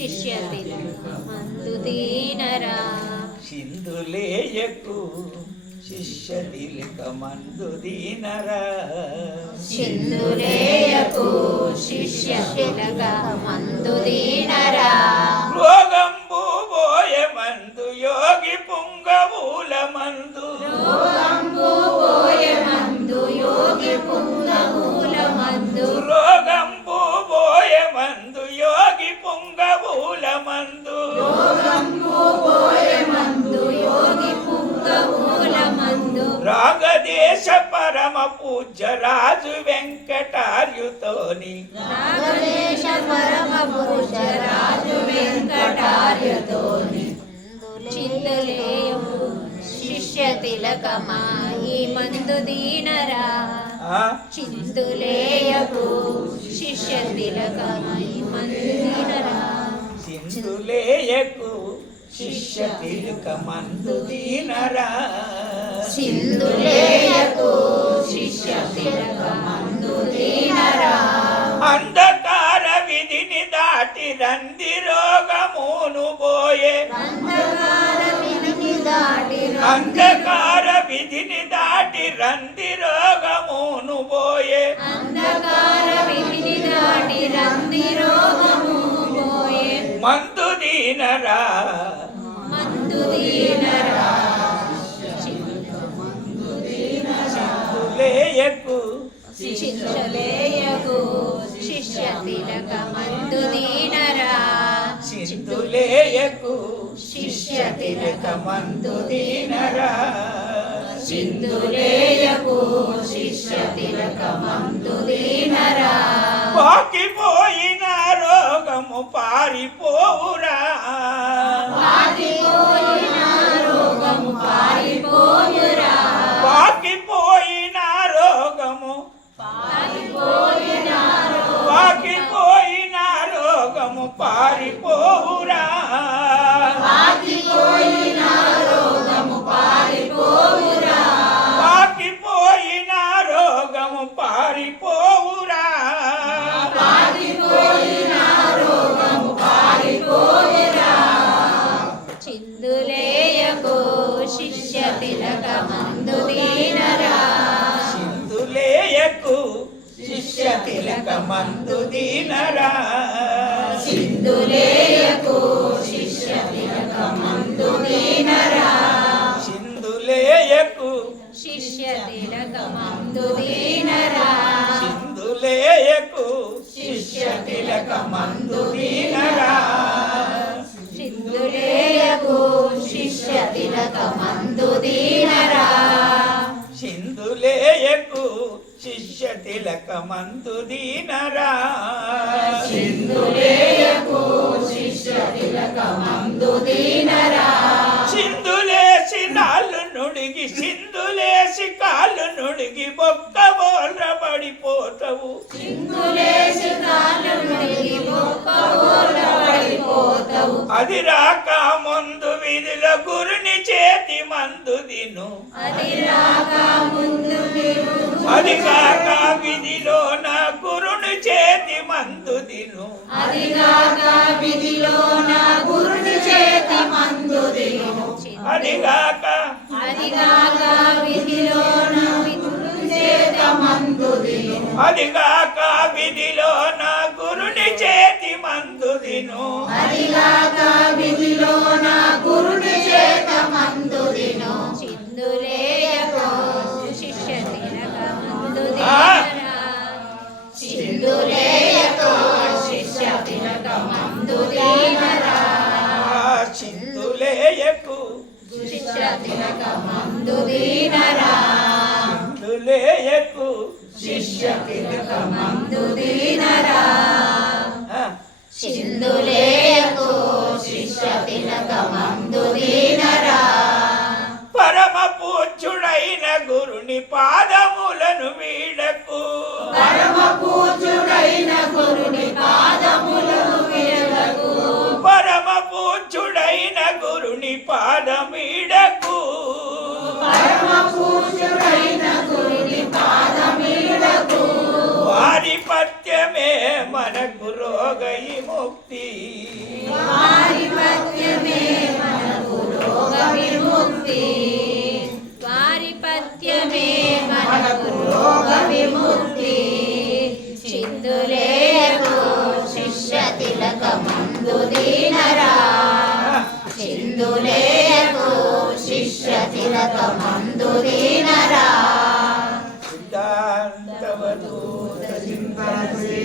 శిష్య మందు దీనరా సింధులేయకు శిష్య తిలక మందు దీనరా సింధులేయకు శిష్య తిలక మందు దీనరా రోగంబు పోయ మందు యోగి పుంగవుల మందు. పుంగవుల మందు పోయ మందు యోగి పుంగమూల మందు రాగదేశ పరమ పూజ్య రాజు వెంకటార్యుతోని. నాగదేశ పరమ పురుష రాజు వెంకటార్యతోని. చిందులేయము శిష్య తిలకమా ఈ మందు దీనరా? చిందులేయకు శిష్య తిలకమా ఈ మందు దీనరా? సింధులేయకు శిష్య తిలక మందు దీనరా సింధులేయకు శిష్య తిలక మందు దీనరా అంధకార విధిని దాటి రంది రోగమును పోయే. అంధకార విధిని దాటి అంధకార విధిని దాటి రంది రోగమును పోయే. అంధకార విధిని దాటి రంది పోయే మందు దీనరా. సింధులేయకు శిష్యలేయకు శిష్య తిలక మందు దీనరా. సింధులేయకు. శిష్య తిలక మందు దీనరా సింధులేయకు. శిష్య తిలక మందు దీనరా. పాకిపోయిన రోగము పారిపోవురా. పారిపోయిన రోగము పాకిపోయిన రోగము. పాకిపోయిన రోగము పారిపోవురా. మందు దీనరా. సింధులేయకు శిష్య తిలక మందు దీనరా. సింధులేయకు శిష్య తిలక మందు దీనరా. సింధులేయకు శిష్య తిలక మందు దీనరా. సింధులేయకు శిష్య తిలక మందు దీనరా. సింధులేయకు శిష్య తిలక మందు దీనరా సింధులేయకు శిష్య తిలక మందు దీనరా సింధులేసి నాళ్ళు నుడిగి సింధులేసి కాళ్ళు నుడిగి బొక్క బోల్ర పడిపోతావు. సింధులేసి కాళ్ళు మునిగి మొక్క ఊర పడిపోతావు. అది రాక ముందు విధుల చేతి మందు దిను అది కాక విధిలో నా గురుని చేతి మందు దిను అది కాక విధిలో నా గురుని చేతి మందు దిను అది కాక అది కాక విధిలో నా గురుని చేత మందు దిను అది కాక విధిలో నా మందుదినో అదిగాక విధిలో శిష్య తినక మందుదినరా చిందులేయతో శిష్య దీనరా. పరమ పూజ్యుడైన గురుని పాదములను వీడకు. పరమ పూజుడైన తిలక మందు దీనరా సిద్ధాంతవధూత చింతన శ్రీ